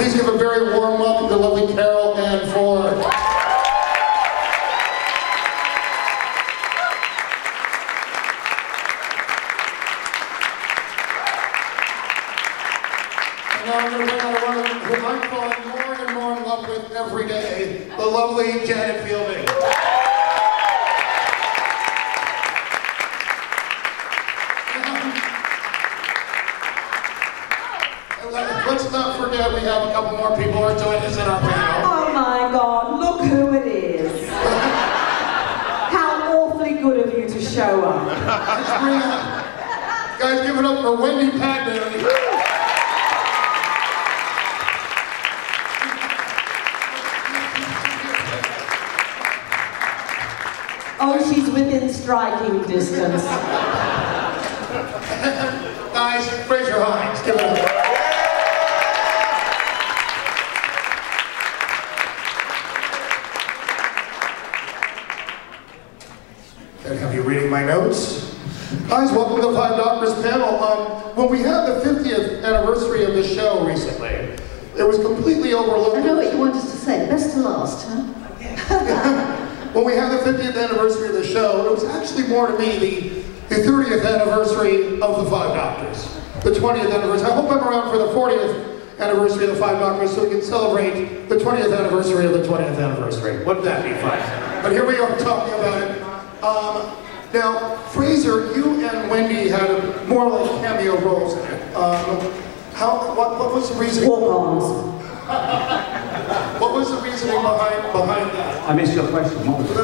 Please give a very warm welcome to the lovely Carole Ann Ford. And now I'm going to bring on one who I'm falling more and more in love with every day, the lovely Janet Fielding. Let's not forget we have a couple more people who are joining us in our panel. Oh my God, look who it is. How awfully good of you to show up. Let's bring up, guys, give it up for Wendy Padbury. Oh, she's within striking distance. Guys, Frazer Hines, give it up. And have you reading my notes? Guys, welcome to the Five Doctors panel. When we had the 50th anniversary of the show recently, it was completely overlooked. I know what you want us to say. Best to last, huh? When we had the 50th anniversary of the show, it was actually more to me the 30th anniversary of the Five Doctors. The 20th anniversary. I hope I'm around for the 40th anniversary of the Five Doctors so we can celebrate the 20th anniversary of the 20th anniversary. Wouldn't that be fun? But here we are talking about it. Now, Frazer, you and Wendy had more like cameo roles in it. What was the reasoning? Walk-ons. What was the reasoning behind that? I missed your question. What was it?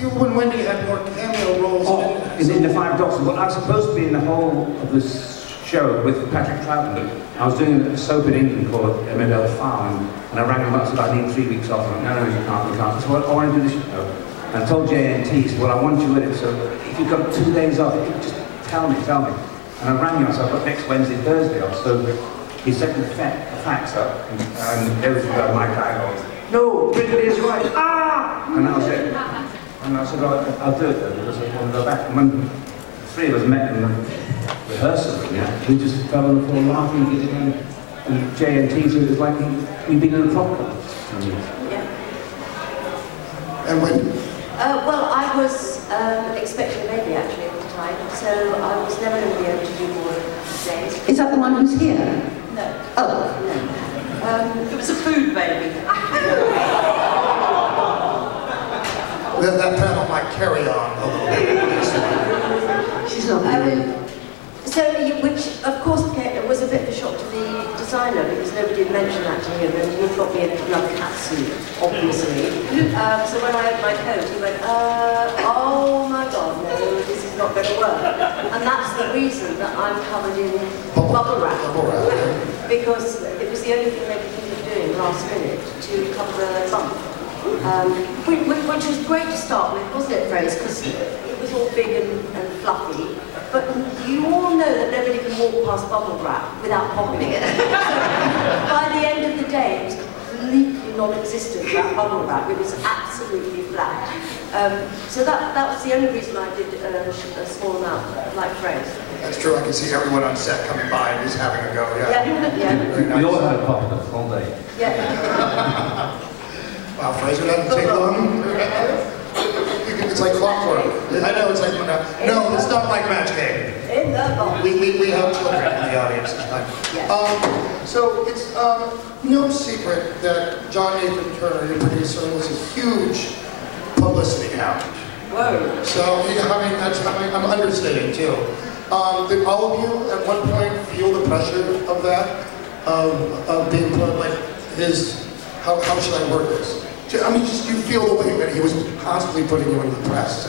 You and Wendy had more cameo roles In the Five Doctors. Well, I was supposed to be in the whole of this show with Patrick Troughton, but I was doing a soap in England called Emmerdale Farm, and I rang them up and said, I need 3 weeks off. And no, you can't. I said, well, I want to do this show. And I told JNT, he said, well, I want you in it, so if you've got 2 days off, just tell me. And I rang him, I said, I've got next Wednesday, Thursday off. So he sent me the facts up, and everything about my guy goes, no, Ridley is right. Ah! And that was it. And I said, oh, I'll do it then, because I want to go back. And when the three of us met in the rehearsal, we just fell on the floor laughing, and JNT, so it was like we'd been in a problem. Yeah. And when? Well, I was expecting a baby actually at the time, so I was never going to be able to do more days. Is that the one who's here? No. Oh. No. It was a food baby. That panel might carry on a little bit. She's not which of course was a bit of a shock to the designer because nobody had mentioned that to him, and he got me a bloody cat suit, obviously. So when I had my coat, he went, oh my God, no, this is not going to work. And that's the reason that I'm covered in bubble wrap. Because it was the only thing they could think of doing last minute to cover a bump. Which was great to start with, wasn't it, Frazer? Because it was all big and fluffy. But you all know that nobody can walk past bubble wrap without popping it. So by the end of the day, it was completely non-existent, that bubble wrap. It was absolutely flat. So that was the only reason I did a small amount, like Frazer. That's true. I can see everyone on set coming by and just having a go. Yeah. Very nice. We all had a pop all day. Yeah. Wow, Frazer doesn't take long. It's like clockwork. I know it's like, no, it's not like Match Game. In the box. We have children in the audience this time. Yes. So it's no secret that John Nathan Turner, your producer, was a huge publicity hound. Whoa. So, I mean, I'm understating too. Did all of you at one point feel the pressure of that? Of being put, like, how should I word this? I mean, just you feel the way that he was constantly putting you in the press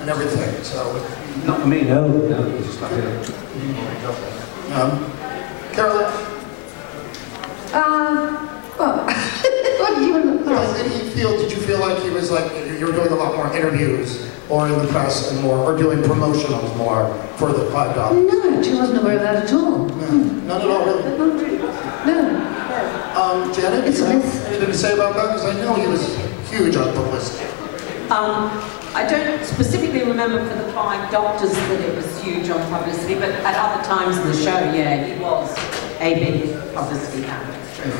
and everything, so. Not for me, no. It was just like Carole? Well, what do you want to Did you feel like he was like, you were doing a lot more interviews or in the press and more, or doing promotionals more for the Five Doctors? No, she wasn't aware of that at all. No, not at all, really? Not really. No. Janet, It's you a have myth. anything to say about that? Because I know he was huge on publicity. I don't specifically remember for the Five Doctors that it was huge on publicity, but at other times in the show, yeah, he was a big publicity hound. True.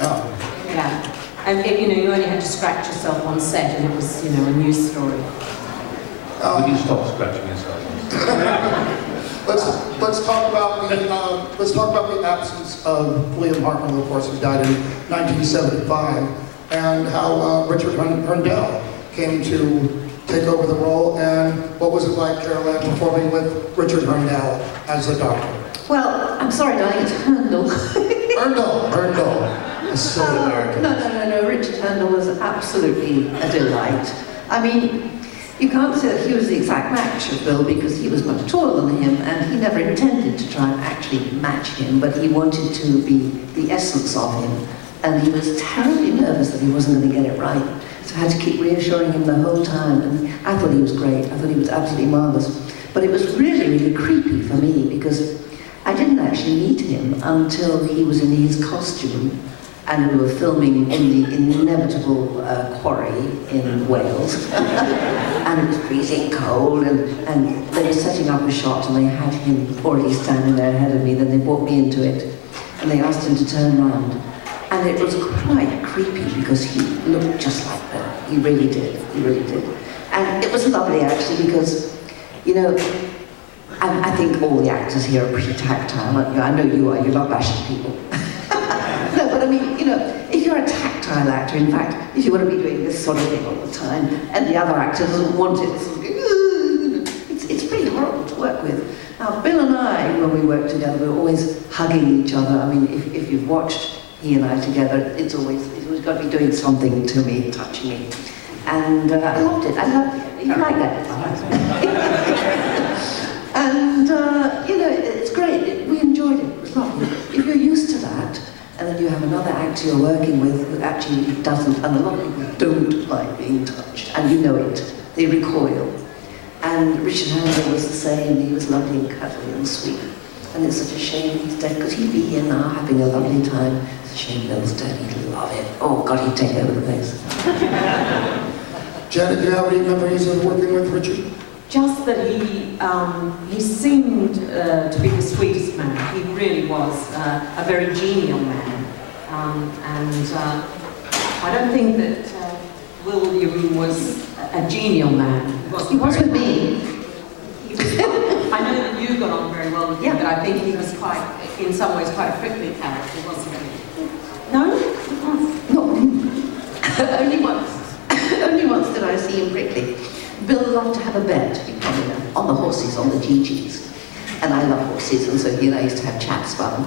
Oh. Yeah. And you only had to scratch yourself on set, and it was, a news story. Would you stop scratching yourself? Let's talk about the absence of William Hartnell, of course, who died in 1975, and how Richard Hurndall came to take over the role, and what was it like, Carole Ann, performing with Richard Hurndall as the Doctor? Well, I'm sorry, darling, it's Hurndall. Hurndall. It's so American. No. Richard Hurndall was absolutely a delight. I mean, you can't say that he was the exact match of Bill because he was much taller than him, and he never intended to try and actually match him, but he wanted to be the essence of him. And he was terribly nervous that he wasn't going to get it right. So I had to keep reassuring him the whole time. And I thought he was great. I thought he was absolutely marvelous. But it was really, really creepy for me because I didn't actually meet him until he was in his costume and we were filming in the inevitable Quarry in Wales. And it was freezing cold, and they were setting up a shot and they had him already standing there ahead of me. Then they brought me into it and they asked him to turn around. And it was quite creepy because he looked just like that. He really did. And it was lovely actually because, I think all the actors here are pretty tactile. I know you are. You love bashing people. No, but I mean, if you're a tactile actor, in fact, if you want to be doing this sort of thing all the time, and the other actor doesn't want it, it's pretty horrible to work with. Now, Bill and I, when we worked together, we were always hugging each other. I mean, if you've watched he and I together, it's always got to be doing something to me, touching me. And I loved it. You like that? And, it's great. We enjoyed it. It was lovely. If you're used to that, and then you have another actor you're working with who actually doesn't, and a lot of people don't like being touched, and you know it. They recoil. And Richard Hurndall was the same. He was lovely and cuddly and sweet. And it's such a shame he's dead, because he'd be here now having a lovely time. It's a shame Bill's dead, he'd love it. Oh God, he'd take over the place. Janet, do you have any memories of working with Richard? Just that he seemed to be the sweetest man. He really was a very genial man. And I don't think that William was a genial man. He was with me. I know that you got on very well with him, but I think he was in some ways, quite a prickly character, wasn't he? No? No. Only once. Only once did I see him prickly. Bill loved to have a bet, you probably know, on the horses, on the GGs. And I love horses, and so he and I used to have chats about them.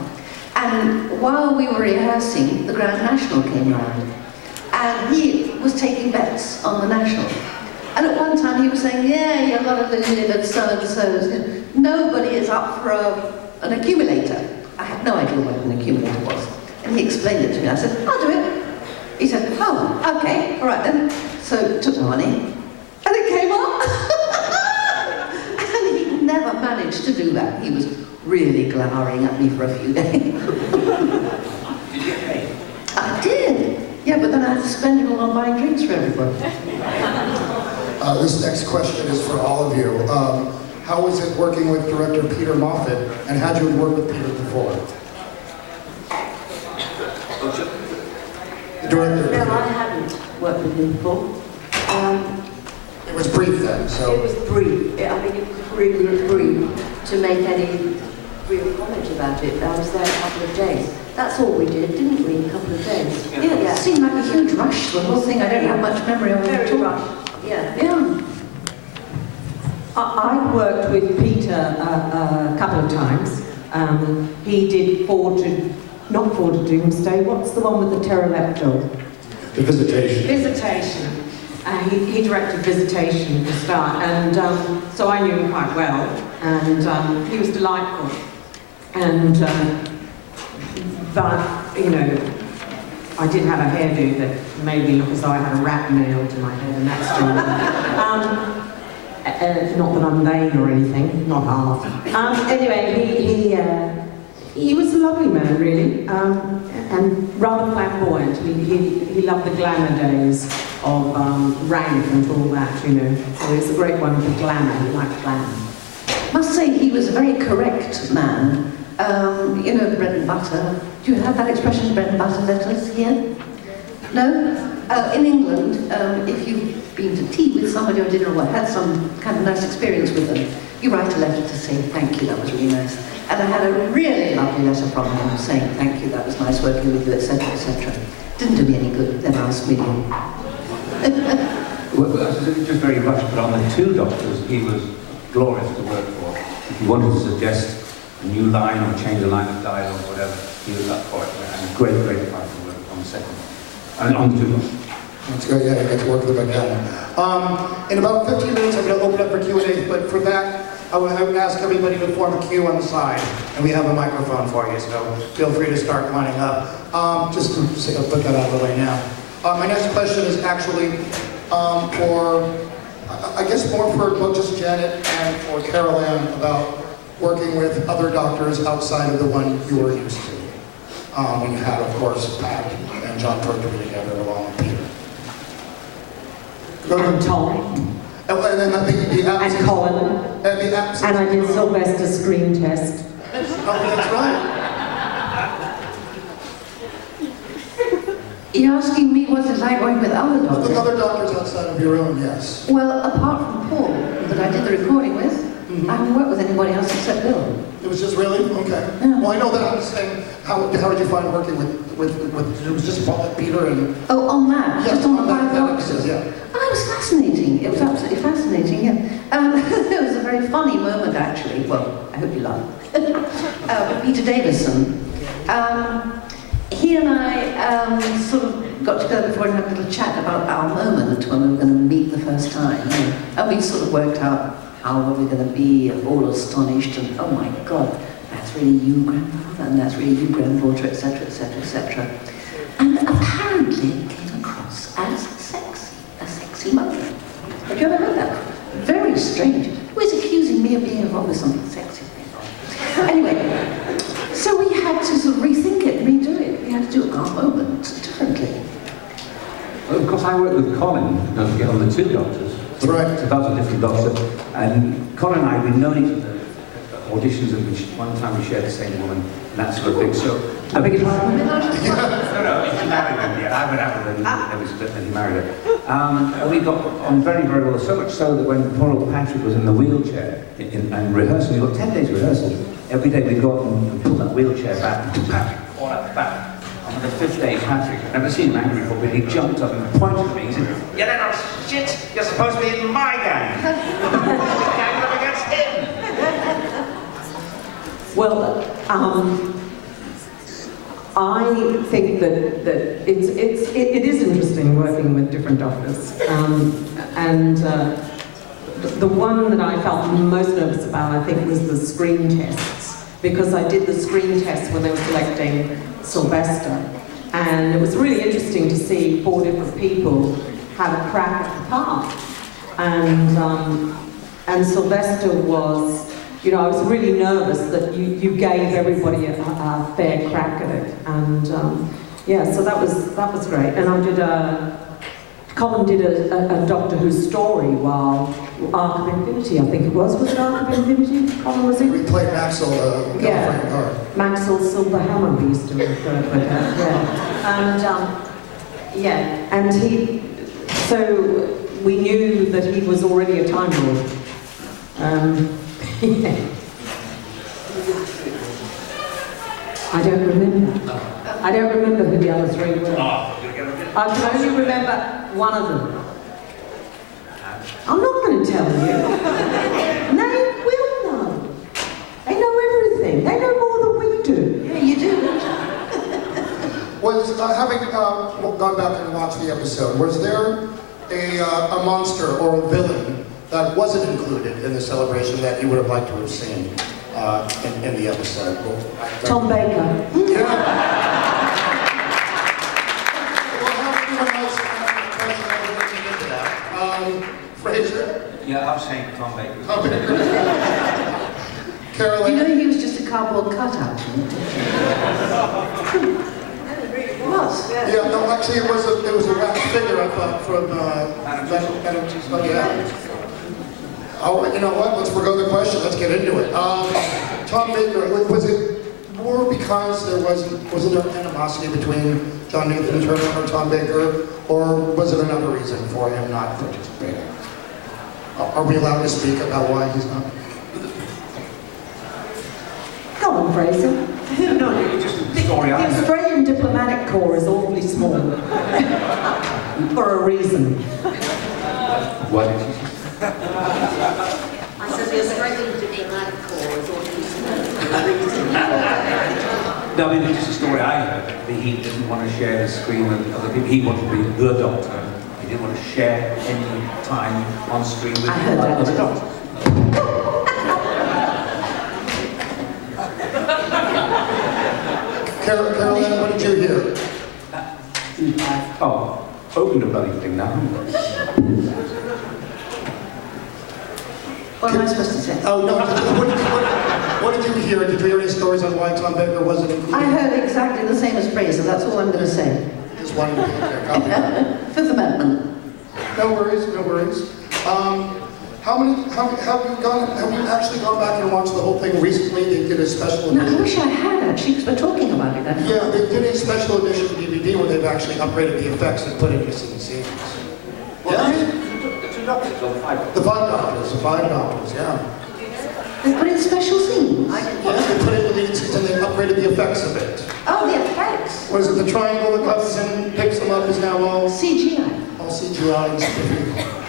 And while we were rehearsing, the Grand National came round. And he was taking bets on the National. And at one time he was saying, yeah, you're not a limited so-and-so. Nobody is up for an accumulator. I had no idea what an accumulator was. And he explained it to me. I said, I'll do it. He said, oh, okay, all right then. So took the money. And it came up. And he never managed to do that. He was really glowering at me for a few days. Did you get paid? I did. Yeah, but then I had to spend it all on buying drinks for everybody. This next question is for all of you. How was it working with director Peter Moffett, and had you worked with Peter before? Director Peter. No, I hadn't worked with him before. It was brief then, so. It was brief. It was really brief to make any real comment about it. I was there a couple of days. That's all we did, didn't we? A couple of days. Yeah, it seemed like a huge rush, the whole thing. I don't have much memory of it at Very all. rushed. Yeah. Yeah. I worked with Peter a couple of times. He did not Ford to Doomsday. What's the one with the pterodactyl? The Visitation. Visitation. He directed Visitation to start, and so I knew him quite well, and he was delightful. And but I did have a hairdo that made me look as though I had a rat nailed to my head, and that's true. Not that I'm vain or anything, not half. Anyway, he was a lovely man, really, and rather flamboyant. He loved the glamour days of rank and all that, So it's a great one for glamour. He liked glamour. must say he was a very correct man. You know, bread and butter. Do you have that expression, bread and butter letters here? No? In England, if you've been to tea with somebody or dinner or had some kind of nice experience with them, you write a letter to say, thank you, that was really nice. And I had a really lovely letter from him saying, thank you, that was nice working with you, etc., etc. Didn't do me any good, then asked me. Well, just very much, but on the two doctors, he was glorious to work for. If you wanted to suggest a new line or change a line of dialogue or whatever, he was up for it. And great fun to work on the second. And on the two doctors. That's good, yeah, I get to work with them again. In about 15 minutes, I'm going to open up for Q&A, but for that, I would ask everybody to form a queue on the side, and we have a microphone for you, so feel free to start lining up. Just to say, I'll put that out of the way now. My next question is actually I guess more for both just Janet and for Carole Ann about working with other doctors outside of the one you were used to. When you had, of course, Pat and John Pertwee together along with Peter. And Tom. And then I think the absence. And Colin. And the absence. And I did Sylvester's screen test. Oh, that's right. You're asking me what it's like working with other doctors? With other doctors outside of your own, yes. Well, apart from Paul, that I did the recording with, I haven't worked with anybody else except Bill. It was just really? Okay. Yeah. Well, I know that. I'm saying, how did you find working with it was just Peter and... Oh, on that? Yeah, Just on the that five doctors? episode, yeah. Oh, it was fascinating. It was absolutely fascinating, yeah. It was a very funny moment, actually. Well, I hope you laugh. Peter Davison. He and I sort of got together before and had a little chat about our moment when we were going to meet the first time. And we sort of worked out how were we going to be, all astonished, and oh my God, that's really you, grandfather, and that's really you, granddaughter, etc., etc., etc. And apparently it came across as sexy, a sexy moment. Have you ever heard that? Very strange. He was accusing me of being involved with something sexy. Anyway, so we had to sort of rethink it, redo it. We had to do our moment differently. Well, of course, I worked with Colin, don't forget, on the two doctors. That's right. So that was a different doctor. And Colin and I, we'd known each other at auditions, and one time we shared the same woman, and that sort of thing. So, I beg your pardon? No, he married her, yeah. I went out with her, and we split, and he married her. We got on very, very well, so much so that when poor old Patrick was in the wheelchair in rehearsal, we got 10 days rehearsal. Every day we'd go up and pull that wheelchair back, and Patrick, all at the back. On the fifth day, Patrick, I've never seen him angry before, but he jumped up and pointed at me. He said, "You're not shit, you're supposed to be in my gang." Gang up against him. Well, I think that it is interesting working with different doctors. The one that I felt most nervous about, I think, was the screen tests, because I did the screen tests when they were selecting Sylvester, and it was really interesting to see 4 different people have a crack at the part. And Sylvester was, you know, I was really nervous that you gave everybody a fair crack at it, and yeah, so that was great. And I did Colin did a Doctor Who story while Ark of Infinity, I think it was it Ark of Infinity? Colin, was it? We played Maxwell, yeah. Maxwell Silverhammer, we used to refer to it as, yeah. And he, so we knew that he was already a Time Lord. Yeah. I don't remember. I don't remember who the other 3 were. I can only remember one of them. I'm not going to tell you. They will know. They know everything. They know more than we do. Yeah, you do. Was, having gone back and watched the episode, was there a monster or a villain that wasn't included in the celebration that you would have liked to have seen in the episode? Tom Baker. Yeah. Frazer? Yeah, I was saying Tom Baker. Carole You Ann? know he was just a cardboard cutout. It was, yeah. Yeah, no, actually it was a wax figure, I thought, from yeah. Oh, you know what? Let's forgo the question. Let's get into it. Tom Baker, was it more because wasn't there animosity between John Nathan Turner and Tom Baker, or was it another reason for him not participating? Are we allowed to speak about why he's not? Go on, Frazer. No, it's just a story. The Australian diplomatic corps is awfully small. For a reason. What did you say? I said the Australian diplomatic corps is awfully small for a reason. No, I mean, it's just a story I heard. He didn't want to share the screen with other people. He wanted to be the doctor. He didn't want to share any time on screen with I heard that other too. doctors. Carole Ann, what did you hear? Oh, open the bloody thing now. What am I supposed to say? Oh, no, what did you hear? Did you hear any stories on why Tom Baker wasn't included? I heard exactly the same as Frazer, that's all I'm going to say. Just wanted to get a copy. Fifth Amendment. No worries, no worries. Have you actually gone back and watched the whole thing recently? They did a special No, I edition. wish I had actually, because we're talking about it. Yeah, they did a special edition DVD where they've actually upgraded the effects and put in missing scenes. Well, Yeah? the two doctors or five? The five doctors, yeah. They put in special scenes. Yeah, they put in the lead scenes and they upgraded the effects a bit. Oh, the effects. Was it the triangle that comes in, picks them up, is now all CGI. CGI and stuff?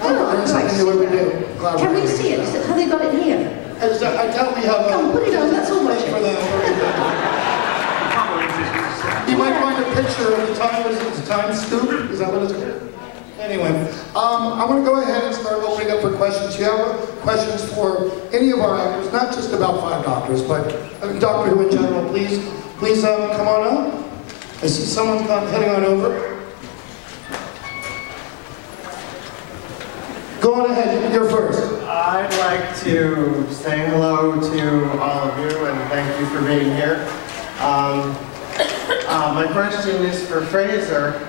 Oh, There's something new we do. Can we see it? Is it? Have they got it here? I doubt we have Come, put it on, let's all watch for it. that. You might find a picture of the time scoop. Is that what it's called? Anyway, I'm going to go ahead and start opening up for questions. You have questions for any of our actors, not just about Five Doctors, but Doctor Who in general. Please come on up. I see someone's heading on over. Go on ahead, you're first. I'd like to say hello to all of you and thank you for being here. My question is for Frazer.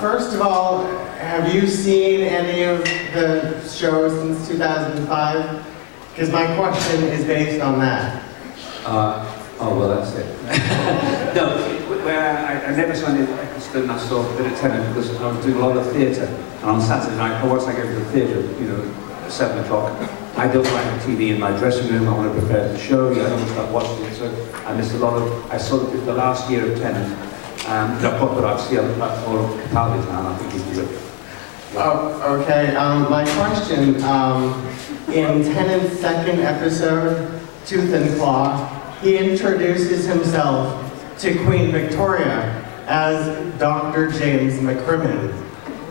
First of all, have you seen any of the shows since 2005? Because my question is based on that. Oh, well, that's it. No, where I never saw any episode and I saw a bit of tennis because I was doing a lot of theatre. And on Saturday night, once I go to the theatre, at 7 o'clock, I don't like the TV in my dressing room. I want to prepare the show. I don't start watching it. So I missed a lot of, I saw the last year of tennis. But I've seen other platform Capaldi's now, and I think he's good. Oh, okay. My question, in Tennant's second episode, Tooth and Claw, he introduces himself to Queen Victoria as Dr. James McCrimmon.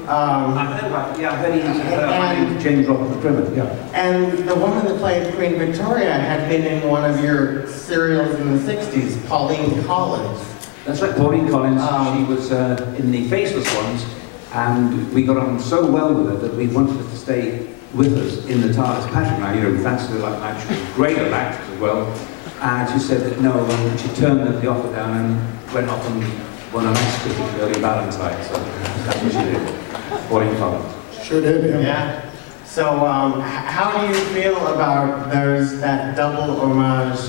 I heard he's my name's James Robert McCrimmon, yeah. And the woman that played Queen Victoria had been in one of your serials in the 60s, Pauline Collins. That's right, Pauline Collins. She was in the Faceless Ones, and we got on so well with her that we wanted her to stay with us in the TARDIS. Patrick and I, we fancied her like an actual great actress as well. And she said that no, and she turned the offer down and went off and won an Oscar for Shirley Valentine. So that's what she did. Pauline Collins. Sure did, Yeah. So how do you feel about that double homage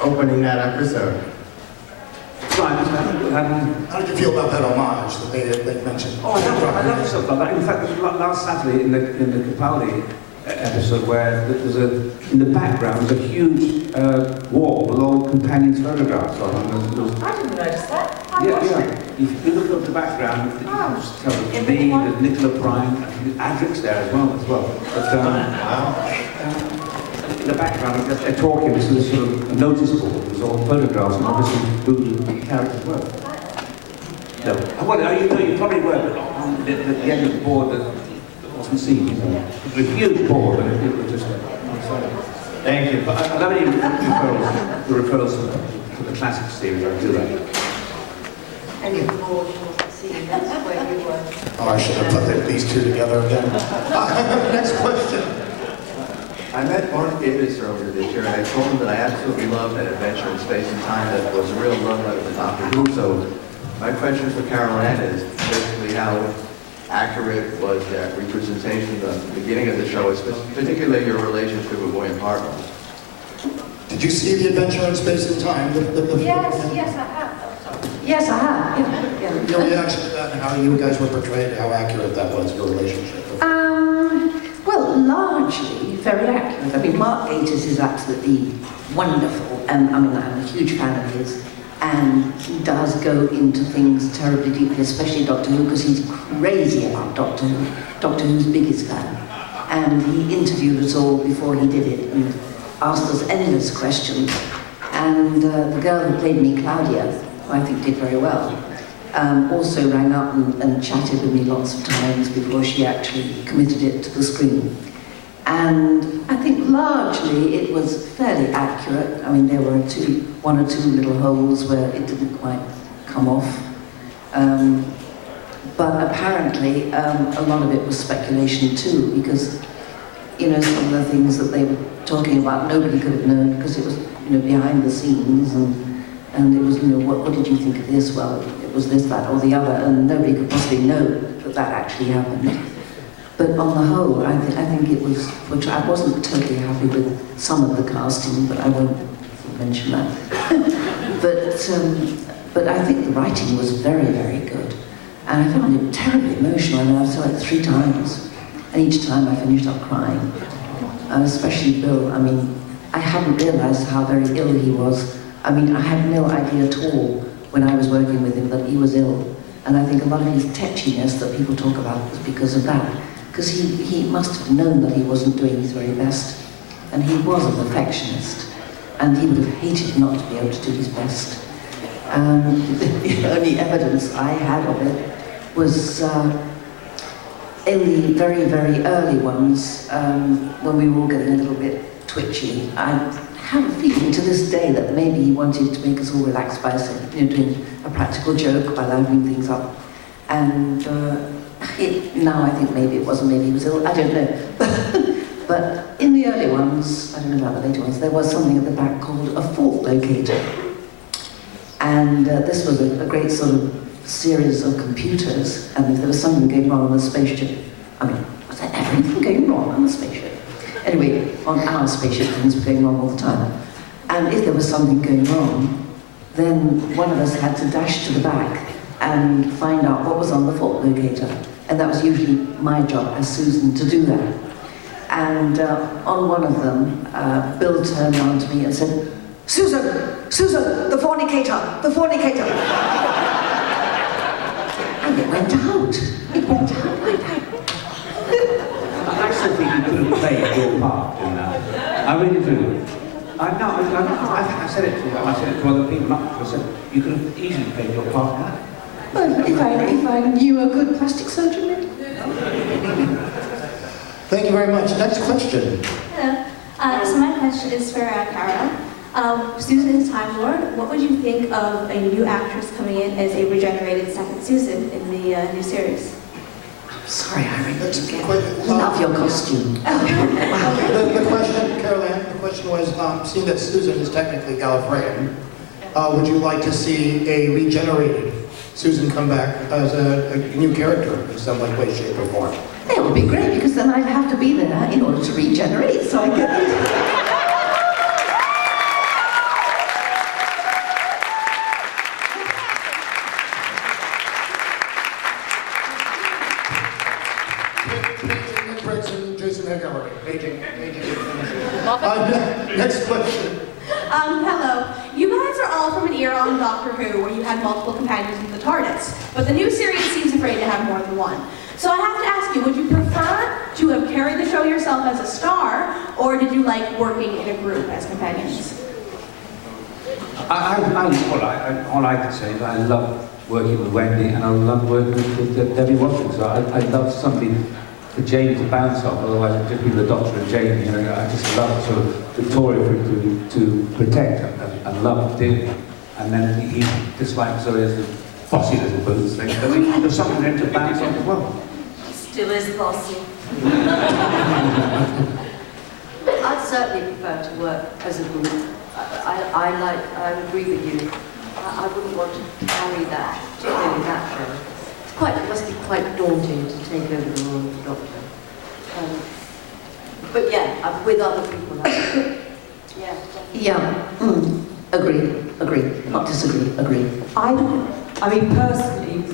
opening that episode? How did you feel about that homage that they mentioned? Oh, I love stuff like that. In fact, last Saturday in the Capaldi episode, where there's in the background there's a huge wall with all companions' photographs on. I didn't notice that. Yeah. If you look at the background, you can just tell there's me, there's Nicola Bryant, and Adric's there as well. But in the background, they're talking. This is sort of a notice board. There's all photographs, and obviously who the characters were. No, you probably were on the end of the board that wasn't seen. It was a huge board, and it was just. Thank you. But I love any referrals to the classic series. I do that. And you all see that's where you were. Oh, I should have put these two together again. Next question. I met Mark Davis earlier this year, and I told him that I absolutely loved that adventure in space and time that was a real love letter to Doctor Who. So my question for Carole Ann is basically how accurate was that representation at the beginning of the show, particularly your relationship with William Hartnell? Did you see The Adventure in Space and Time? Yes, I have. Oh, sorry. Yes, I have. Yeah. Your reaction to that and how you guys were portrayed, how accurate that was, your relationship? Well, largely very accurate. I mean, Mark Gatiss is absolutely wonderful, and I mean, I'm a huge fan of his, and he does go into things terribly deeply, especially Doctor Who, because he's crazy about Doctor Who, Doctor Who's biggest fan. And he interviewed us all before he did it, and asked us endless questions. And the girl who played me, Claudia, who I think did very well, also rang up and chatted with me lots of times before she actually committed it to the screen. And I think largely it was fairly accurate. I mean, there were one or two little holes where it didn't quite come off. But apparently a lot of it was speculation too, because, you know, some of the things that they were talking about nobody could have known, because it was, you know, behind the scenes, and it was, you know, what did you think of this? Well, it was this, that, or the other, and nobody could possibly know that that actually happened. But on the whole, I think it was, which I wasn't totally happy with some of the casting, but I won't mention that. but I think the writing was very, very good. And I found it terribly emotional. I mean, I saw it 3 times, and each time I finished up crying. Especially Bill. I mean, I hadn't realised how very ill he was. I mean, I had no idea at all when I was working with him that he was ill. And I think a lot of his tetchiness that people talk about was because of that. Because he must have known that he wasn't doing his very best. And he was a perfectionist. And he would have hated not to be able to do his best. The only evidence I had of it was in the very, very early ones, when we were all getting a little bit twitchy. I have a feeling to this day that maybe he wanted to make us all relax by saying, you know, doing a practical joke, by livening things up. And now I think maybe it wasn't, maybe he was ill, I don't know. But in the early ones, I don't know about the later ones, there was something at the back called a fault locator. And this was a great sort of series of computers, and if there was something going wrong on the spaceship, I mean, was there everything going wrong on the spaceship? Anyway, on our spaceship, things were going wrong all the time. And if there was something going wrong, then one of us had to dash to the back and find out what was on the fault locator. And that was usually my job as Susan to do that. And on one of them, Bill turned around to me and said, Susan, the fornicator, the fornicator. And it went out. It went out. I still think you could have played your part in that. I really do. I think I said it to other people, not to myself. You could have easily played your part in that. Well, if I knew a good plastic surgeon, maybe. Thank you very much. Next question. Hello. So my question is for Carole. Susan is Time Lord. What would you think of a new actress coming in as a regenerated second Susan in the new series? Sorry, Irene. That's Again. quite, Love your costume. the question, Carole Ann, the question was, seeing that Susan is technically Gallifreyan, would you like to see a regenerated Susan come back as a new character in some way, shape, or form? That would be great, because then I'd have to be there in order to regenerate, so I get it. Next question. Hello. You guys are all from an era on Doctor Who where you had multiple companions in the TARDIS, but the new series seems afraid to have more than one. So I have to ask you, would you prefer to have carried the show yourself as a star, or did you like working in a group as companions? All I can say is I love working with Wendy, and I love working with Debbie Washington. So I love something for Jane to bounce off, otherwise it'd just be the Doctor and Jane. You know, I just love sort of Victoria to protect and love doing. And then he dislikes her as a bossy little boots thing. But there's something there to bounce off as well. Still is bossy. I'd certainly prefer to work as a group. I agree with you. I wouldn't want to carry that, particularly that show. It must be quite daunting to take over the role of the Doctor. But yeah, with other people. Yeah. Yeah. Agree. Not disagree. Agree. I mean, personally,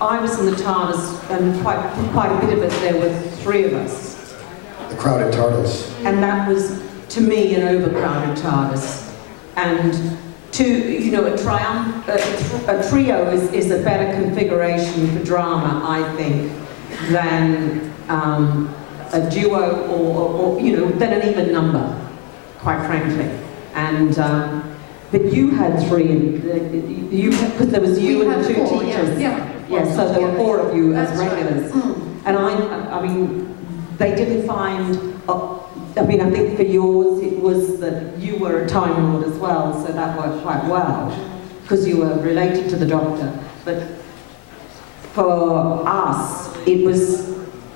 I was in the TARDIS, and quite a bit of it, there were 3 of us. The crowded TARDIS. And that was, to me, an overcrowded TARDIS. And a trio is a better configuration for drama, I think, than a duo or than an even number, quite frankly. And but you had 3, because there was you and the 2 4, teachers. Yeah. So there were 4 of you as That's right. regulars. And I mean, they didn't find. I think for yours it was that you were a Time Lord as well, so that worked quite well because you were related to the Doctor. But for us, it was,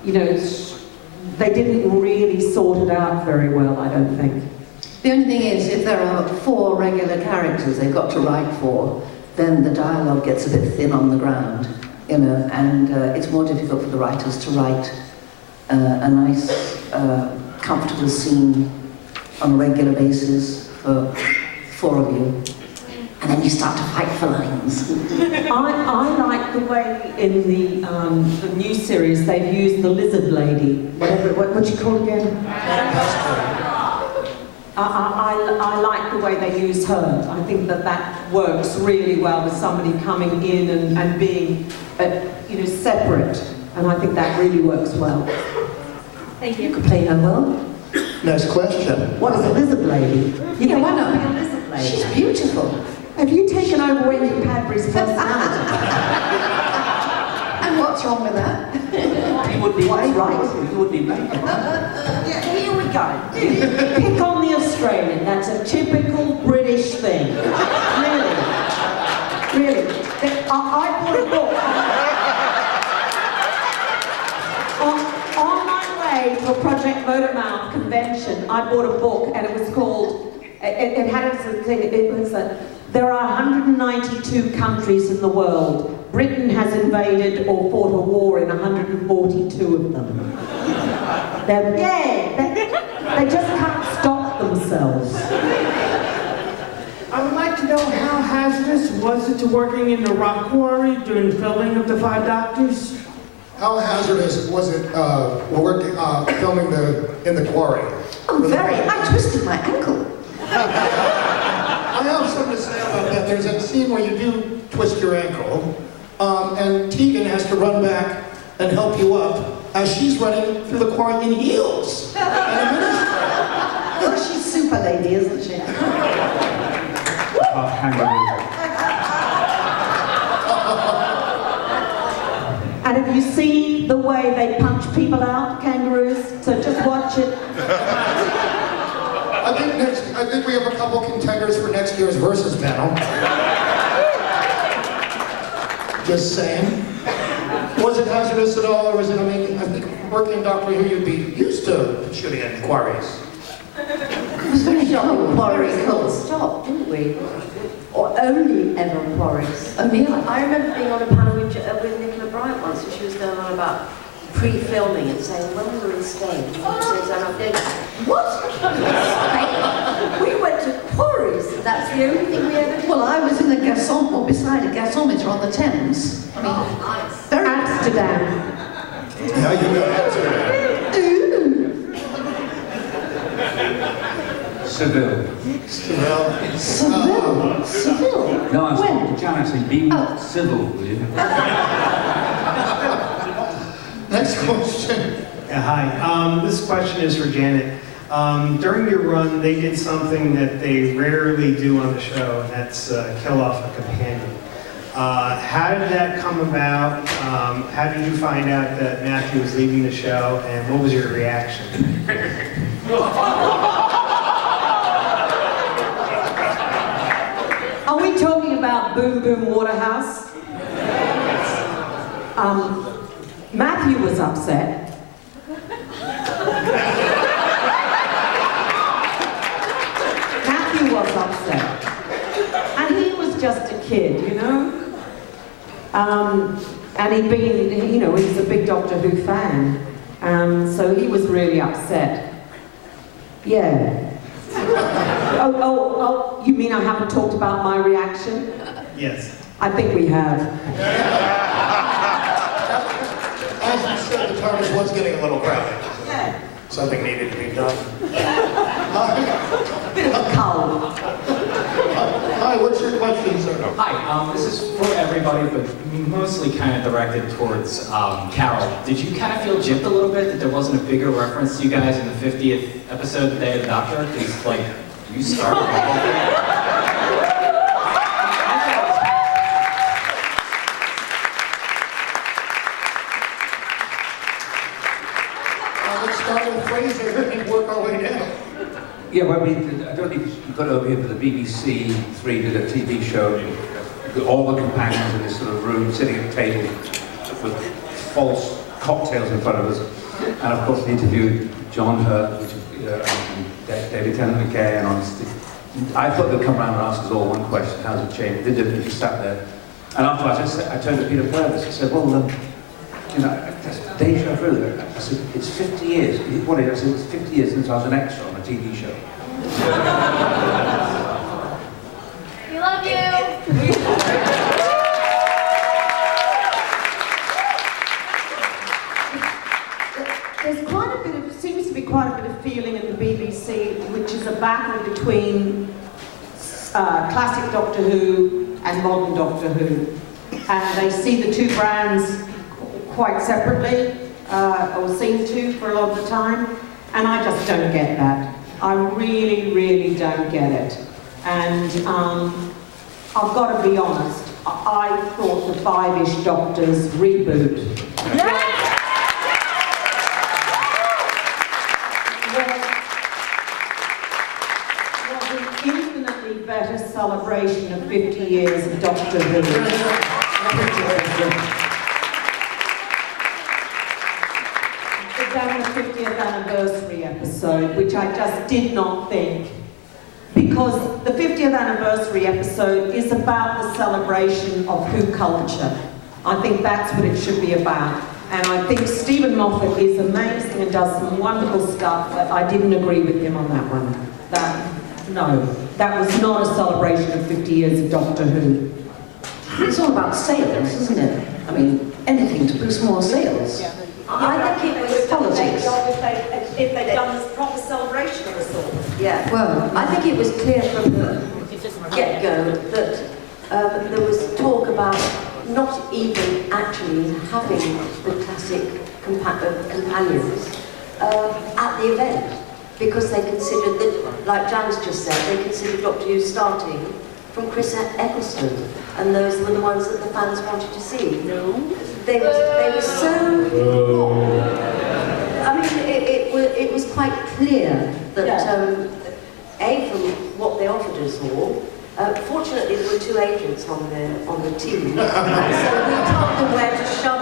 they didn't really sort it out very well, I don't think. The only thing is, if there are 4 regular characters they've got to write for, then the dialogue gets a bit thin on the ground, and it's more difficult for the writers to write a nice, comfortable scene on a regular basis for 4 of you. And then you start to fight for lines. I like the way in the new series they've used the lizard lady, what's she called again? I like the way they use her. I think that works really well with somebody coming in and being, separate. And I think that really works well. Thank You you. could play her well. Next question. What is a lizard lady? Yeah, why not? Be a lizard lady. She's beautiful. Have you taken over Wendy Padbury's personality? And what's wrong with that? You would be What's right? You would be right. Yeah, here we go. Pick on the Australian. That's a typical British thing. Really. I bought a book. On my way to a Project Motormouth convention, I bought a book, and it was called. It had a thing. It was there are 192 countries in the world. Britain has invaded or fought a war in 142 of them. They just can't stop themselves. I would like to know how hazardous was it to working in the rock quarry during the filming of the 5 Doctors? How hazardous was it working, filming in the quarry? Oh, very. I twisted my ankle. I have something to say about that. There's a scene where you do twist your ankle, and Tegan has to run back and help you up as she's running through the quarry in heels. Oh, she's super lady, isn't she? And have you seen the way they punch people out, kangaroos? So just watch it. I think we have a couple contenders for next year's Versus panel. Just saying. Was it hazardous at all, or was it, I think working in Doctor Who, you'd be used to shooting in quarries. It was very cool. Quarries got stopped, didn't we? Or only ever quarries. Only I remember being on a panel with Nicola Bryant once, and she was going on about pre-filming and saying, when we were in Spain, what? Spain? We went to quarries. That's the only thing we ever did. Well, I was in a gasometer, or beside a gasometer on the Thames. I mean, Nice. very Amsterdam. Yeah, you go Amsterdam. Seville. Seville. No, I was When? talking to Janice and be civil, will you? Next question. Yeah, hi. This question is for Janet. During your run, they did something that they rarely do on the show, and that's kill off a companion. How did that come about? How did you find out that Matthew was leaving the show, and what was your reaction? Are we talking about Boom Boom Waterhouse? Matthew was upset. Matthew was upset. And he was just a kid, you know? And he'd been, you know, he's a big Doctor Who fan. So he was really upset. Yeah. Oh, you mean I haven't talked about my reaction? Yes. I think we have. As you said, the TARDIS was getting a little crowded. Yeah. Something needed to be done. Bit of a cold. Hi, what's your question, sir? Hi, this is for everybody, but mostly kind of directed towards Carole. Did you kind of feel gypped a little bit that there wasn't a bigger reference to you guys in the 50th episode, The Day of the Doctor? Because, like, you started the whole thing. Let's start with Frazer and work our way down. Yeah, well, I don't think you got over here for the BBC Three did a TV show. All the companions in this sort of room sitting at a table with false cocktails in front of us. And of course, we interviewed John Hurt, which David Tennant McKay, and honestly, I thought they'd come around and ask us all one question: how's it changed? They didn't. Just sat there. And afterwards, I turned to Peter Purvis. I said, "Well, you know, that's deja vu." I said, "It's 50 years." What? I said, "It's 50 years since I was an extra on a TV show." We love you. There's quite a bit of, seems to be quite a bit of feeling in the BBC, which is a battle between classic Doctor Who and modern Doctor Who. And they see the two brands quite separately, or seem to for a lot of the time. And I just don't get that. I really, really don't get it. And I've got to be honest, I thought the Five-ish Doctors reboot was an infinitely better celebration of 50 years of Doctor Who. Than the 50th anniversary episode, which I just did not think, because the 50th anniversary episode is about the celebration of Who culture. I think that's what it should be about. And I think Stephen Moffett is amazing and does some wonderful stuff, but I didn't agree with him on that one. No, that was not a celebration of 50 years of Doctor Who. It's all about sales, isn't it? I mean, anything to boost more sales. Yeah. I think it was politics. If they'd done this proper celebration of us all. Yeah. Well, I think it was clear from the get-go that there was talk about not even actually having the classic companions at the event, because they considered that, like Jan's just said, they considered Doctor Who starting from Chris Eccleston, and those were the ones that the fans wanted to see. No. They were so... I mean, it was quite clear that, A, from what they offered us all, fortunately there were two agents on the team, so we told them where to shove